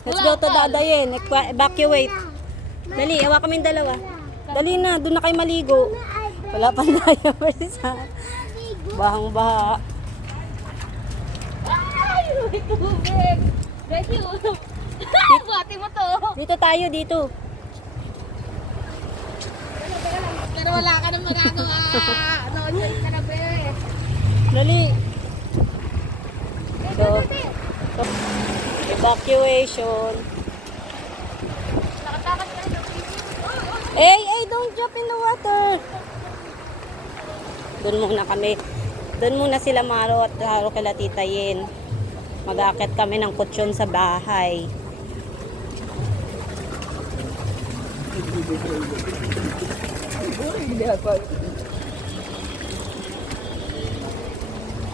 Let's go to dadayin. Evacuate. Dali, awa kaming dalawa. Dali na, doon na kayo maligo. Wala pa tayo. Bahang-baha. Ay, may tubig. Thank you. Buhati mo to. Dito tayo, dito. Pero wala ka nang magagawa. Ano ka na, be? Dali. So, evacuation. Nakatakas ka na. Hey, don't jump in the water. Doon muna kami. Doon muna sila Maro at Haro kila Tita Yen. Mag-aakit kami ng kutsyon sa bahay.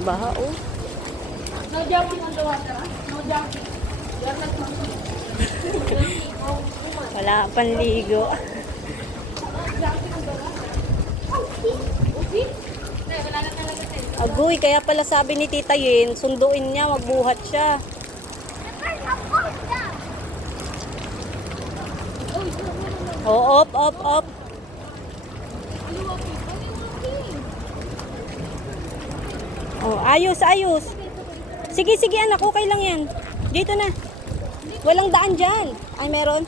Baha oh. No jumping on the water. No jumping. Wala panligo. Upi? Wala na talaga tayo. Agoy, kaya pala sabi ni Tita Yen, sunduin niya, magbuhat siya. Oh, up. Oh, ayos. Sige anak, okay lang yan. Dito na. Walang daan dyan. Ay, meron.